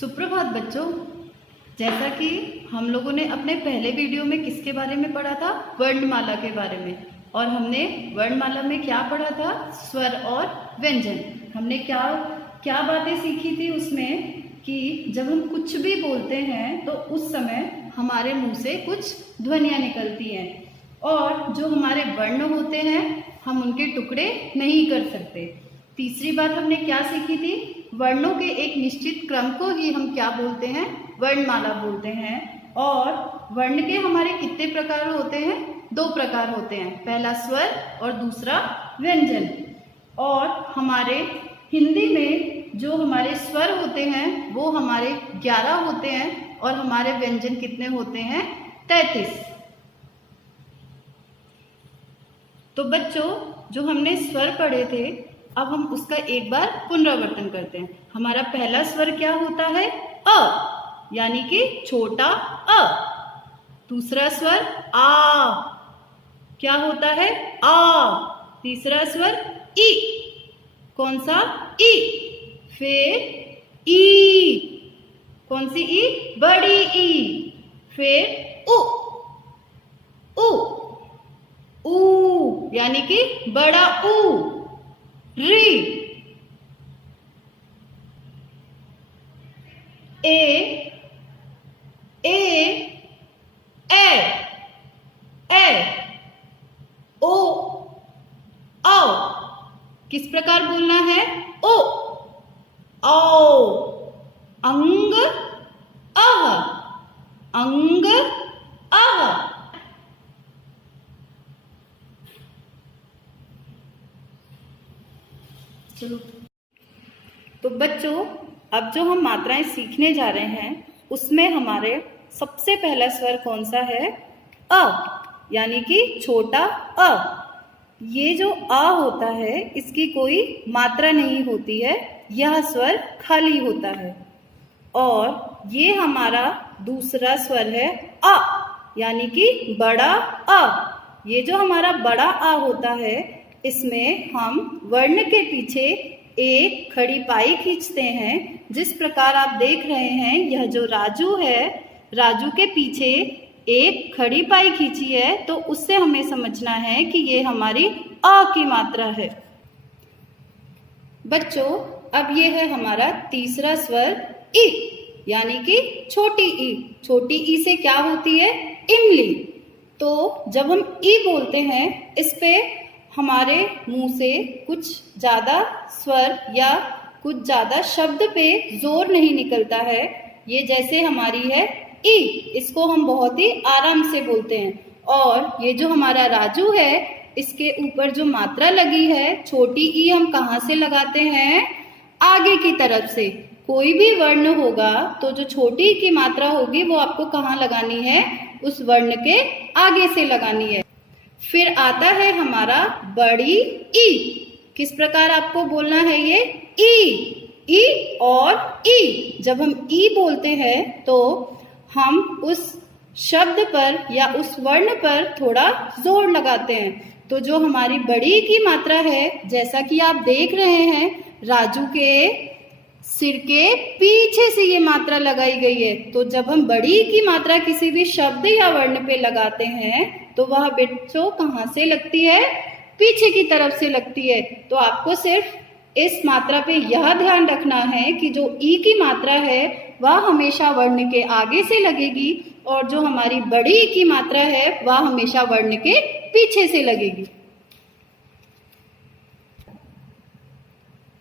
सुप्रभात बच्चों। जैसा कि हम लोगों ने अपने पहले वीडियो में किसके बारे में पढ़ा था, वर्णमाला के बारे में। और हमने वर्णमाला में क्या पढ़ा था, स्वर और व्यंजन। हमने क्या क्या बातें सीखी थी उसमें कि जब हम कुछ भी बोलते हैं तो उस समय हमारे मुंह से कुछ ध्वनियाँ निकलती हैं और जो हमारे वर्ण होते हैं हम उनके टुकड़े नहीं कर सकते। तीसरी बात हमने क्या सीखी थी, वर्णों के एक निश्चित क्रम को ही हम क्या बोलते हैं, वर्णमाला बोलते हैं। और वर्ण के हमारे कितने प्रकार होते हैं, 2 प्रकार होते हैं, पहला स्वर और दूसरा व्यंजन। और हमारे हिंदी में जो हमारे स्वर होते हैं वो हमारे 11 होते हैं और हमारे व्यंजन कितने होते हैं, 33। तो बच्चों, जो हमने स्वर पढ़े थे अब हम उसका एक बार पुनरावर्तन करते हैं। हमारा पहला स्वर क्या होता है, अ, यानी कि छोटा अ। दूसरा स्वर आ, क्या होता है, आ। तीसरा स्वर ई, कौन सा, ई। फिर ई, कौन सी ई, बड़ी ई। फिर उ, उ, ऊ यानी कि बड़ा ऊ। री, ए, ओ, औ। किस प्रकार बोलना है, ओ, औ। अंग, अह, अंग, अह। चलो, तो बच्चों अब जो हम मात्राएं सीखने जा रहे हैं उसमें हमारे सबसे पहला स्वर कौन सा है, अ, यानी कि छोटा अ। ये जो अ होता है इसकी कोई मात्रा नहीं होती है, यह स्वर खाली होता है। और ये हमारा दूसरा स्वर है अ, यानी कि बड़ा अ। ये जो हमारा बड़ा अ होता है इसमें हम वर्ण के पीछे एक खड़ी पाई खींचते हैं। जिस प्रकार आप देख रहे हैं, यह जो राजू है, राजू के पीछे एक खड़ी पाई खींची है, तो उससे हमें समझना है कि ये हमारी अ की मात्रा है। बच्चों, अब ये है हमारा तीसरा स्वर ई, यानी कि छोटी ई। छोटी ई से क्या होती है, इमली। तो जब हम ई बोलते हैं इस पे हमारे मुंह से कुछ ज्यादा स्वर या कुछ ज्यादा शब्द पे जोर नहीं निकलता है। ये जैसे हमारी है ई, इसको हम बहुत ही आराम से बोलते हैं। और ये जो हमारा राजू है इसके ऊपर जो मात्रा लगी है छोटी ई, हम कहाँ से लगाते हैं, आगे की तरफ से। कोई भी वर्ण होगा तो जो छोटी की मात्रा होगी वो आपको कहाँ लगानी है, उस वर्ण के आगे से लगानी है। फिर आता है हमारा बड़ी ई। किस प्रकार आपको बोलना है, ये ई और ई। जब हम ई बोलते हैं तो हम उस शब्द पर या उस वर्ण पर थोड़ा जोर लगाते हैं। तो जो हमारी बड़ी की मात्रा है, जैसा कि आप देख रहे हैं, राजू के सिर के पीछे से ये मात्रा लगाई गई है। तो जब हम बड़ी की मात्रा किसी भी शब्द या वर्ण पे लगाते हैं तो वह बच्चों कहाँ से लगती है, पीछे की तरफ से लगती है। तो आपको सिर्फ इस मात्रा पे यह ध्यान रखना है कि जो ई की मात्रा है वह हमेशा वर्ण के आगे से लगेगी और जो हमारी बड़ी की मात्रा है वह हमेशा वर्ण के पीछे से लगेगी।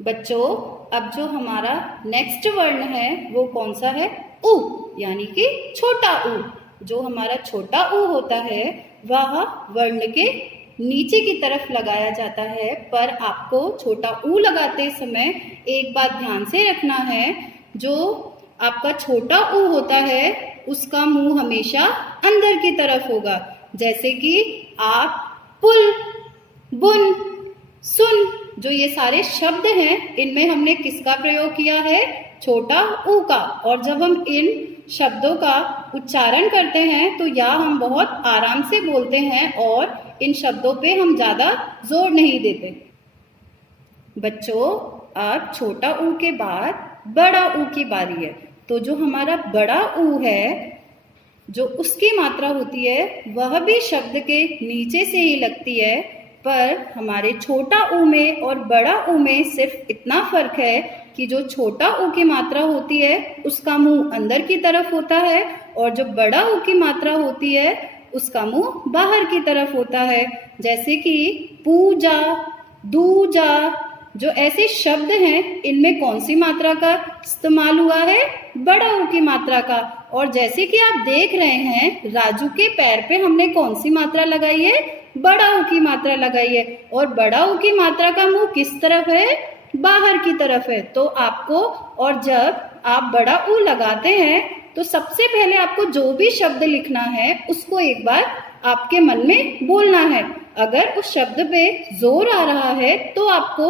बच्चों, अब जो हमारा नेक्स्ट वर्ण है वो कौन सा है, उ, यानी कि छोटा उ। जो हमारा छोटा उ होता है वह वर्ण के नीचे की तरफ लगाया जाता है। पर आपको छोटा उ लगाते समय एक बात ध्यान से रखना है, जो आपका छोटा उ होता है उसका मुंह हमेशा अंदर की तरफ होगा। जैसे कि आप पुल, बुन, सुन, जो ये सारे शब्द हैं इनमें हमने किसका प्रयोग किया है, छोटा ऊ का। और जब हम इन शब्दों का उच्चारण करते हैं तो या हम बहुत आराम से बोलते हैं और इन शब्दों पे हम ज्यादा जोर नहीं देते। बच्चों, अब छोटा ऊ के बाद बड़ा ऊ की बारी है। तो जो हमारा बड़ा ऊ है, जो उसकी मात्रा होती है वह भी शब्द के नीचे से ही लगती है, पर हमारे छोटा ऊ में और बड़ा ऊ में सिर्फ इतना फर्क है कि जो छोटा ऊ की मात्रा होती है उसका मुंह अंदर की तरफ होता है, और जो बड़ा ऊ की मात्रा होती है उसका मुंह बाहर की तरफ होता है। जैसे कि पूजा, दूजा, जो ऐसे शब्द हैं इनमें कौन सी मात्रा का इस्तेमाल हुआ है? बड़ा ऊ की मात्रा का। और जैसे कि आप देख रहे हैं, राजू के पैर पे हमने कौन सी मात्रा लगाई है? बड़ा ऊ की मात्रा लगाई है। और बड़ा ऊ की मात्रा का मुंह किस तरफ है? बाहर की तरफ है। तो आपको, और जब आप बड़ा ऊ लगाते हैं तो सबसे पहले आपको जो भी शब्द लिखना है उसको एक बार आपके मन में बोलना है। अगर उस शब्द पे जोर आ रहा है तो आपको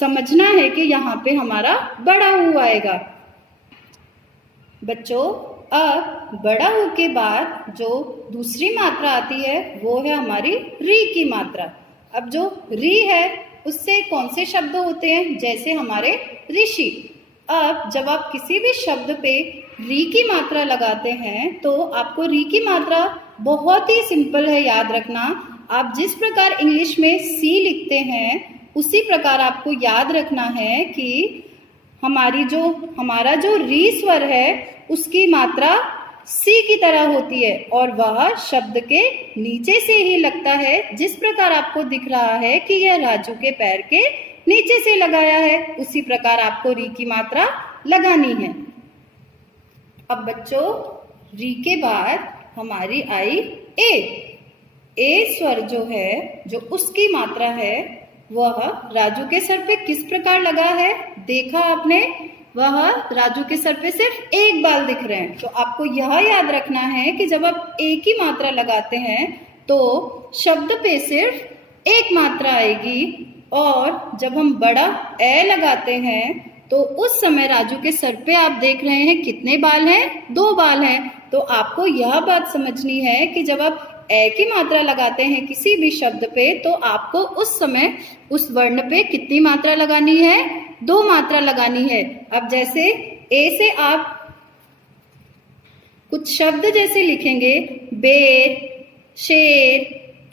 समझना है कि यहाँ पे हमारा बड़ा ऊ आएगा। बच्चों, अब बड़ा ऊ के बाद जो दूसरी मात्रा आती है वो है हमारी री की मात्रा। अब जो री है उससे कौन से शब्द होते हैं? जैसे हमारे ऋषि। अब जब आप किसी भी शब्द पे री की मात्रा लगाते हैं तो आपको री की मात्रा बहुत ही सिंपल है याद रखना। आप जिस प्रकार इंग्लिश में सी लिखते हैं उसी प्रकार आपको याद रखना है कि हमारा जो री स्वर है उसकी मात्रा सी की तरह होती है, और वह शब्द के नीचे से ही लगता है। जिस प्रकार आपको दिख रहा है कि यह राजू के पैर के नीचे से लगाया है, उसी प्रकार आपको री की मात्रा लगानी है। अब बच्चों, री के बाद हमारी आई ए। ए स्वर जो है, जो उसकी मात्रा है, वह राजू के सर पे किस प्रकार लगा है? देखा आपने, वह राजू के सर पे सिर्फ एक बाल दिख रहे हैं। तो आपको यह याद रखना है कि जब आप ए की मात्रा लगाते हैं तो शब्द पे सिर्फ एक मात्रा आएगी, और जब हम बड़ा ए लगाते हैं तो उस समय राजू के सर पे आप देख रहे हैं कितने बाल हैं? 2 बाल हैं। तो आपको यह बात समझनी है कि जब आप ए की मात्रा लगाते हैं किसी भी शब्द पे तो आपको उस समय उस वर्ण पे कितनी मात्रा लगानी है? 2 मात्रा लगानी है। अब जैसे ए से आप कुछ शब्द जैसे लिखेंगे, बेर, शेर,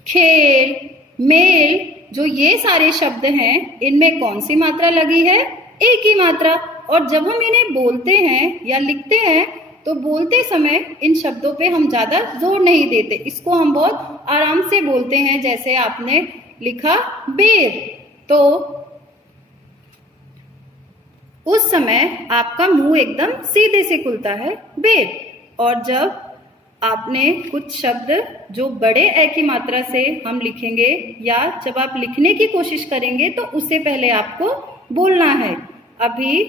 खेल, मेल, जो ये सारे शब्द हैं इनमें कौन सी मात्रा लगी है? ए की मात्रा। और जब हम इन्हें बोलते हैं या लिखते हैं तो बोलते समय इन शब्दों पे हम ज्यादा जोर नहीं देते, इसको हम बहुत आराम से बोलते हैं। जैसे आपने लिखा बेर, तो उस समय आपका मुंह एकदम सीधे से खुलता है, बेर। और जब आपने कुछ शब्द जो बड़े ए की मात्रा से हम लिखेंगे या जब आप लिखने की कोशिश करेंगे तो उससे पहले आपको बोलना है। अभी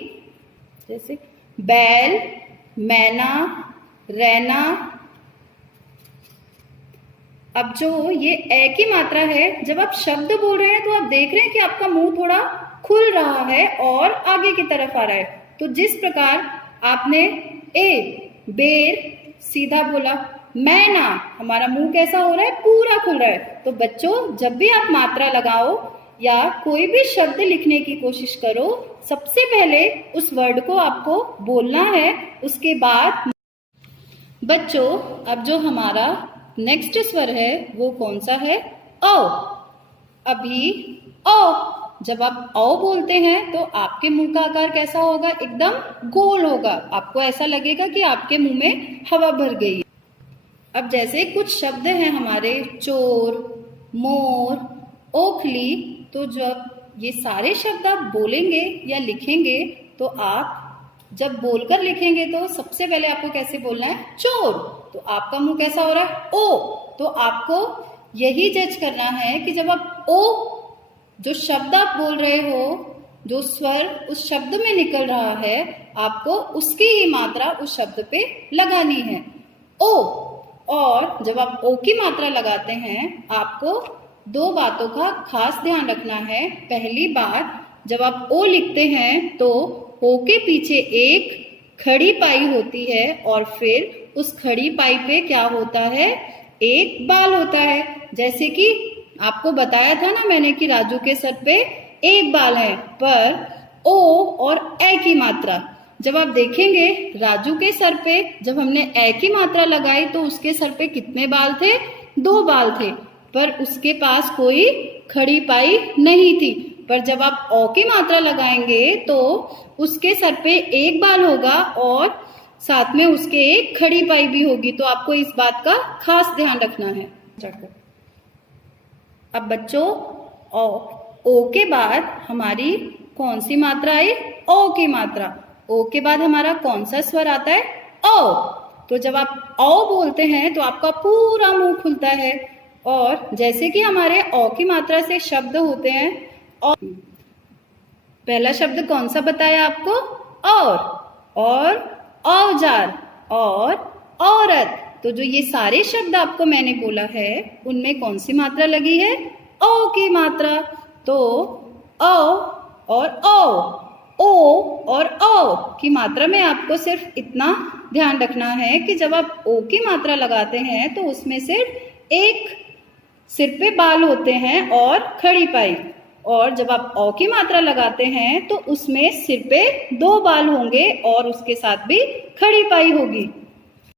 जैसे बैल, मैना, रैना। अब जो ये ए की मात्रा है, जब आप शब्द बोल रहे हैं तो आप देख रहे हैं कि आपका मुंह थोड़ा खुल रहा है और आगे की तरफ आ रहा है। तो जिस प्रकार आपने ए, बेर सीधा बोला, मैना, हमारा मुंह कैसा हो रहा है? पूरा खुल रहा है। तो बच्चों, जब भी आप मात्रा लगाओ या कोई भी शब्द लिखने की कोशिश करो, सबसे पहले उस वर्ड को आपको बोलना है। उसके बाद बच्चों, अब जो हमारा नेक्स्ट स्वर है वो कौन सा है? औ। अभी औ, जब आप औ बोलते हैं तो आपके मुंह का आकार कैसा होगा? एकदम गोल होगा। आपको ऐसा लगेगा कि आपके मुंह में हवा भर गई। अब जैसे कुछ शब्द हैं हमारे, चोर, मोर, ओखली। तो जब ये सारे शब्द आप बोलेंगे या लिखेंगे तो आप जब बोलकर लिखेंगे तो सबसे पहले आपको कैसे बोलना है? चोर। तो आपका मुंह कैसा हो रहा है? ओ। तो आपको यही जज करना है कि जब आप ओ, जो शब्द आप बोल रहे हो, जो स्वर उस शब्द में निकल रहा है, आपको उसकी ही मात्रा उस शब्द पे लगानी है, ओ। और जब आप ओ की मात्रा लगाते हैं आपको 2 बातों का खास ध्यान रखना है। पहली बात, जब आप ओ लिखते हैं तो ओ के पीछे एक खड़ी पाई होती है और फिर उस खड़ी पाई पे क्या होता है? एक बाल होता है। जैसे कि आपको बताया था ना मैंने कि राजू के सर पे एक बाल है, पर ओ और ए की मात्रा, जब आप देखेंगे राजू के सर पे जब हमने ए की मात्रा लगाई तो उसके सर पे कितने बाल थे? 2 बाल थे, पर उसके पास कोई खड़ी पाई नहीं थी। पर जब आप ओ की मात्रा लगाएंगे तो उसके सर पे 1 बाल होगा और साथ में उसके एक खड़ी पाई भी होगी। तो आपको इस बात का खास ध्यान रखना है। अब बच्चों ओ के बाद हमारी कौन सी मात्रा आई? ओ की मात्रा। ओ के बाद हमारा कौन सा स्वर आता है? ओ। तो जब आप ओ बोलते हैं तो आपका पूरा मुंह खुलता है और जैसे कि हमारे ओ की मात्रा से शब्द होते हैं। और पहला शब्द कौन सा बताया आपको? और औजार और औरत। तो जो ये सारे शब्द आपको मैंने बोला है उनमें कौन सी मात्रा लगी है? ओ की मात्रा। तो ओ और ओ और ओ की मात्रा में आपको सिर्फ इतना ध्यान रखना है कि जब आप ओ की मात्रा लगाते हैं तो उसमें सिर्फ एक सिर पे बाल होते हैं और खड़ी पाई, और जब आप ओ की मात्रा लगाते हैं तो उसमें सिर पे 2 बाल होंगे और उसके साथ भी खड़ी पाई होगी।